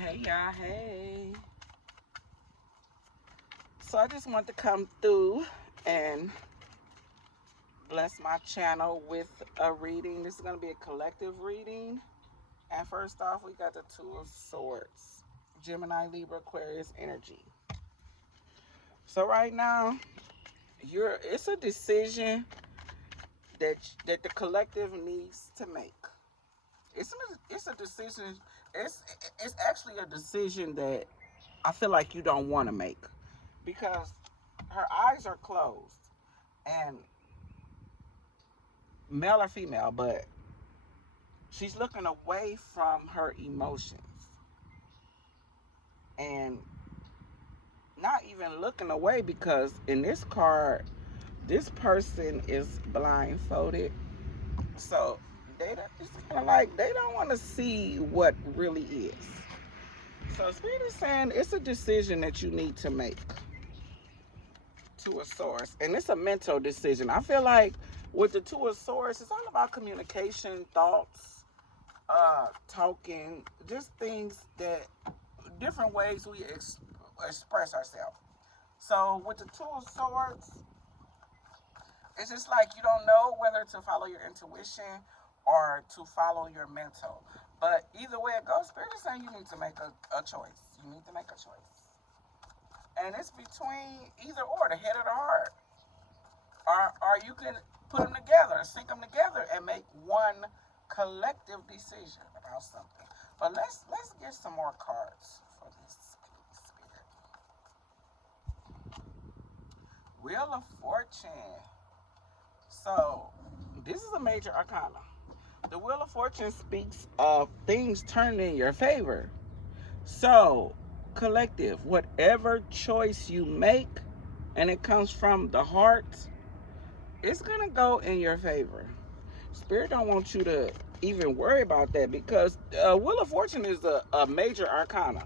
Hey y'all, hey. So I just want to come through and bless my channel with a reading. This is going to be a collective reading. And first off, we got the Two of Swords. Gemini, Libra, Aquarius energy. So right now, it's a decision that the collective needs to make. It's a decision. It's actually a decision that I feel like you don't want to make because her eyes are closed and male or female, but she's looking away from her emotions and not even looking away because in this card, this person is blindfolded. So it's kind of like they don't want to see what really is. So Spirit is saying it's a decision that you need to make to a source, and it's a mental decision. I feel like with the Two of Swords, it's all about communication, thoughts, talking, just things that different ways we express ourselves. So with the Two of Swords, it's just like you don't know whether to follow your intuition or to follow your mental. But either way it goes, Spirit is saying you need to make a choice. You need to make a choice. And it's between either or, the head or the heart. Or you can put them together, sync them together, and make one collective decision about something. But let's get some more cards for this Spirit. Wheel of Fortune. So this is a major arcana. The Wheel of Fortune speaks of things turning in your favor. So, collective, whatever choice you make, and it comes from the heart, it's gonna go in your favor. Spirit don't want you to even worry about that because Wheel of Fortune is a major arcana.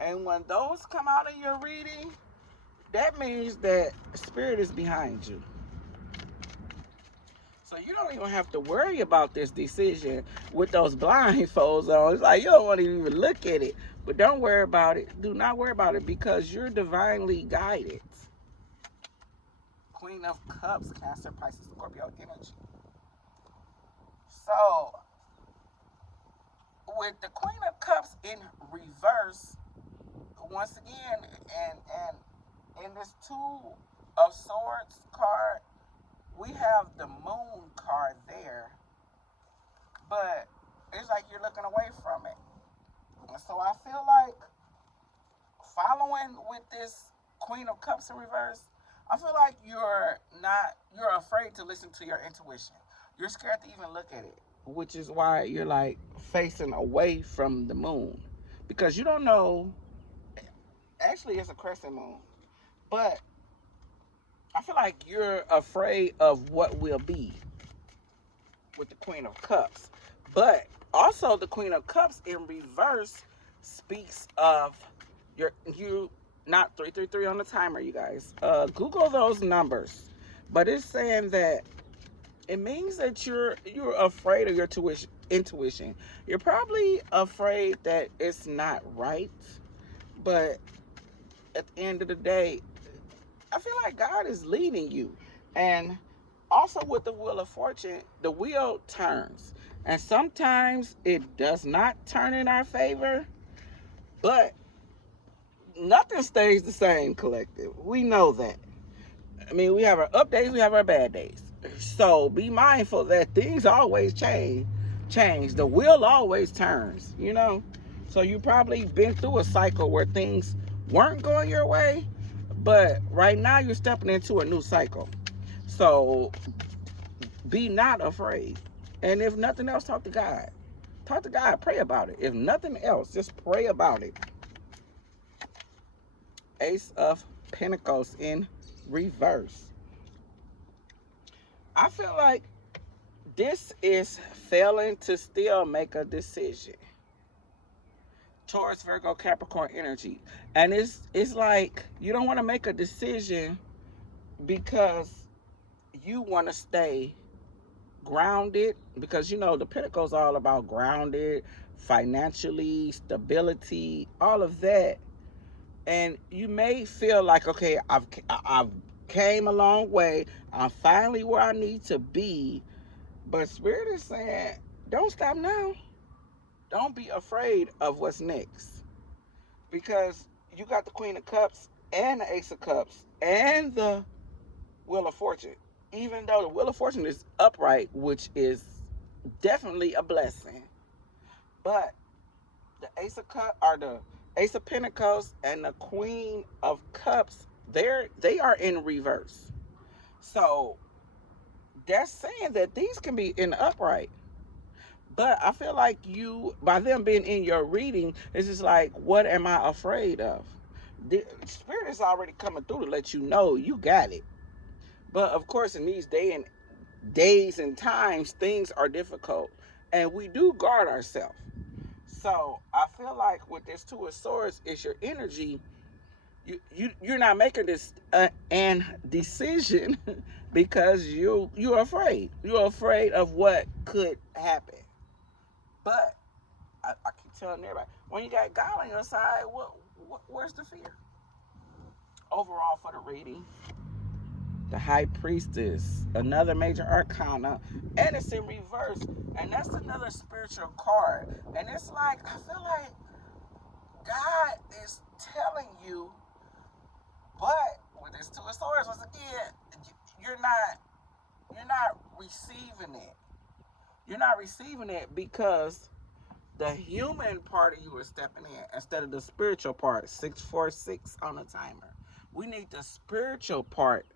And when those come out of your reading, that means that Spirit is behind you. So you don't even have to worry about this decision with those blindfolds on. It's like you don't want to even look at it. But don't worry about it. Do not worry about it because you're divinely guided. Queen of Cups, Cancer, Pisces, Scorpio energy. So with the Queen of Cups in reverse, once again, and in this Two of Swords card, we have the Moon card there, but it's like you're looking away from it. And so I feel like following with this Queen of Cups in reverse, I feel like you're afraid to listen to your intuition. You're scared to even look at it, which is why you're like facing away from the moon because you don't know. Actually, it's a crescent moon, but I feel like you're afraid of what will be with the Queen of Cups. But also the Queen of Cups in reverse speaks of you not 333 on the timer, you guys. Google those numbers. But it's saying that it means that you're afraid of your intuition. You're probably afraid that it's not right. But at the end of the day, I feel like God is leading you. And also with the Wheel of Fortune, the wheel turns. And sometimes it does not turn in our favor, but nothing stays the same, collective. We know that. I mean, we have our up days, we have our bad days. So be mindful that things always change. The wheel always turns, you know? So you probably been through a cycle where things weren't going your way, but right now you're stepping into a new cycle. So be not afraid. And if nothing else, talk to God. Talk to God, pray about it. If nothing else, just pray about it. Ace of Pentacles in reverse. I feel like this is failing to still make a decision. Taurus, Virgo, Capricorn energy. And it's like you don't want to make a decision because you want to stay grounded, because you know the Pentacles all about grounded, financially, stability, all of that. And you may feel like, okay, I've came a long way. I'm finally where I need to be. But Spirit is saying, don't stop now. Don't be afraid of what's next. Because you got the Queen of Cups and the Ace of Cups and the Wheel of Fortune. Even though the Wheel of Fortune is upright, which is definitely a blessing. But the Ace of Cups or the Ace of Pentacles and the Queen of Cups, they are in reverse. So that's saying that these can be in the upright. But I feel like you, by them being in your reading, it's just like, what am I afraid of? The Spirit is already coming through to let you know you got it. But of course, in these days and times, things are difficult, and we do guard ourselves. So I feel like with this Two of Swords, it's your energy. You're not making this an decision because you're afraid. You're afraid of what could happen. But I keep telling everybody, when you got God on your side, where's the fear? Overall, for the reading, the High Priestess, another major arcana, and it's in reverse, and that's another spiritual card. And it's like, I feel like God is telling you, but with this Two of Swords, once again, you're not receiving it. You're not receiving it because the human part of you is stepping in instead of the spiritual part. 646 on the timer. We need the spiritual part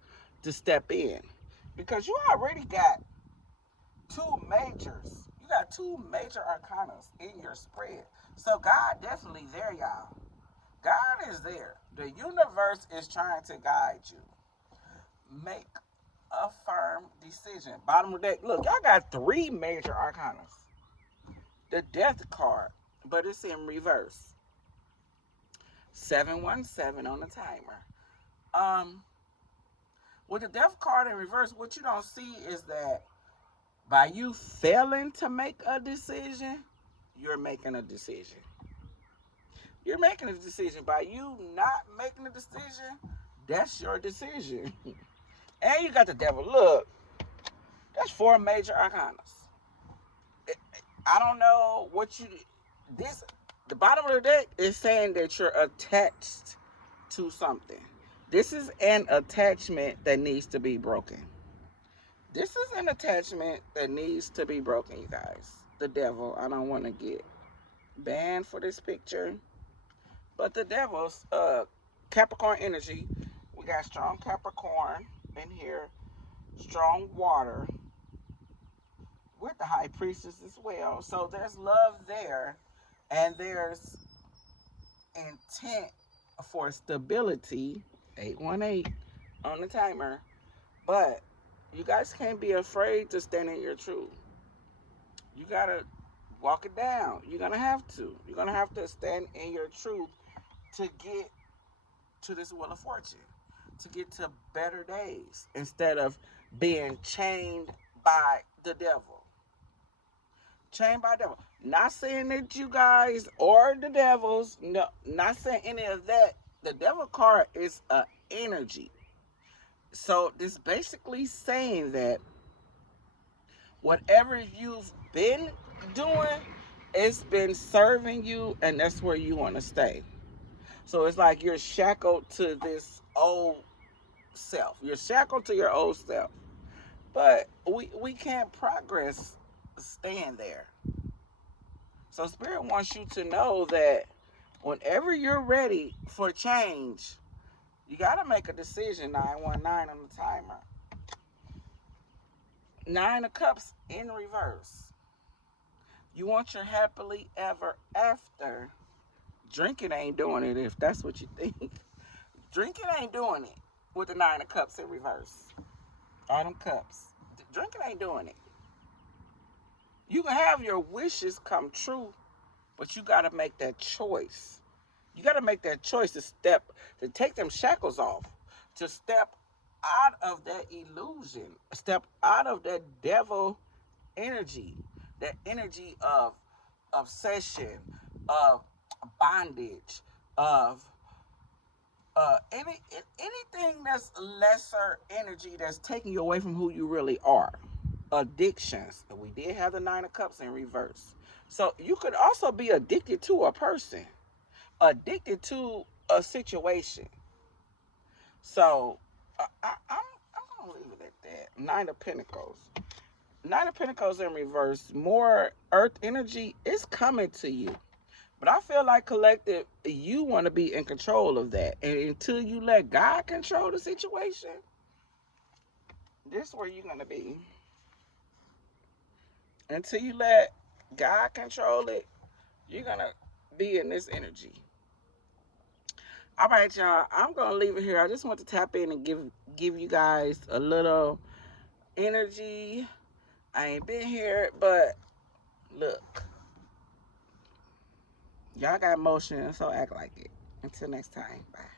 to step in because you already got two majors. You got two major arcanas in your spread. So God definitely there, y'all. God is there. The universe is trying to guide you. Make a firm decision. Bottom of the deck. Look, y'all got three major arcanas. The Death card, but it's in reverse. 717 on the timer. With the Death card in reverse, what you don't see is that by you failing to make a decision, you're making a decision. You're making a decision. By you not making a decision, that's your decision. And you got the Devil. Look, that's four major arcanas. I don't know what you... The bottom of the deck is saying that you're attached to something. This is an attachment that needs to be broken. This is an attachment that needs to be broken, you guys. The Devil. I don't want to get banned for this picture. But the Devil's Capricorn energy. We got strong Capricorn in here. Strong water. With the High Priestess as well. So there's love there. And there's intent for stability. 818 on the timer. But you guys can't be afraid to stand in your truth. You gotta walk it down. You're gonna have to. You're gonna have to stand in your truth to get to this Wheel of Fortune, to get to better days instead of being chained by the devil. Chained by the devil. Not saying that you guys or the devils, no, not saying any of that. The Devil card is an energy. So this basically saying that whatever you've been doing, it's been serving you, and that's where you want to stay. So it's like you're shackled to this old self. You're shackled to your old self. But we can't progress staying there. So Spirit wants you to know that whenever you're ready for change, you got to make a decision. 919 on the timer. 9 of Cups in reverse. You want your happily ever after. Drinking ain't doing it if that's what you think. Drinking ain't doing it with the 9 of Cups in reverse. All them cups. Drinking ain't doing it. You can have your wishes come true, but you got to make that choice. You got to make that choice to take them shackles off, to step out of that illusion, step out of that devil energy, that energy of obsession, of bondage, of anything that's lesser energy that's taking you away from who you really are. Addictions. We did have the Nine of Cups in reverse. So you could also be addicted to a person, addicted to a situation. So I'm gonna leave it at that. Nine of Pentacles. Nine of Pentacles in reverse. More earth energy is coming to you. But I feel like collective, you want to be in control of that. And until you let God control the situation, this is where you're going to be. Until you let God control it, you're going to be in this energy. All right, y'all. I'm going to leave it here. I just want to tap in and give you guys a little energy. I ain't been here, but look. Y'all got emotion, so act like it. Until next time. Bye.